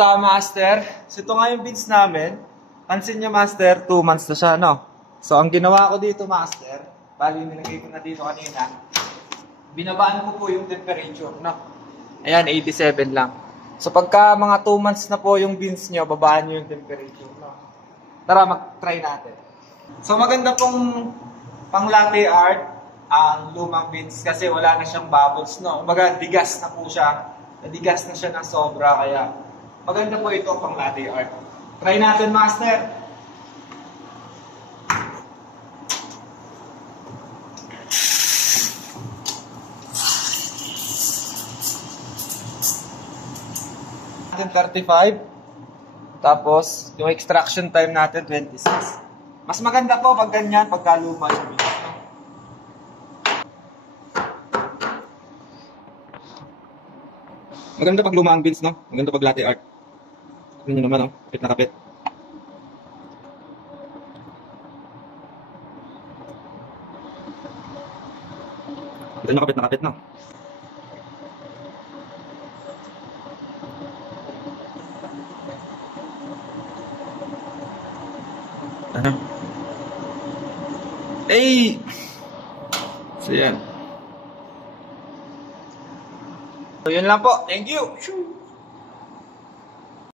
Kumusta, Master? So ito nga yung beans namin. Pansin nyo, Master, 2 months na siya, no? So ang ginawa ko dito, Master, bali nilagay ko na dito kanina, binabaan ko po yung temperature, no? Ayan, 87 lang. So pagka mga 2 months na po yung beans nyo, babaan nyo yung temperature, no? Tara, mag-try natin. So maganda pong pang latte art ang lumang beans kasi wala na siyang bubbles, no? Kumbaga, digas na po siya. Nadigas na siya ng sobra, kaya maganda po ito pang latte art. Try natin, Master. Natin 35. Tapos, yung extraction time natin, 26. Mas maganda po pag ganyan, pagka luma yung beans. Maganda pag luma ang beans, no? Maganda pag latte art. Tignan nyo naman, no? Kapit na kapit. Tignan nyo, kapit na kapit, no? Ano? Hey! So, yan. So, yun lang po. Thank you!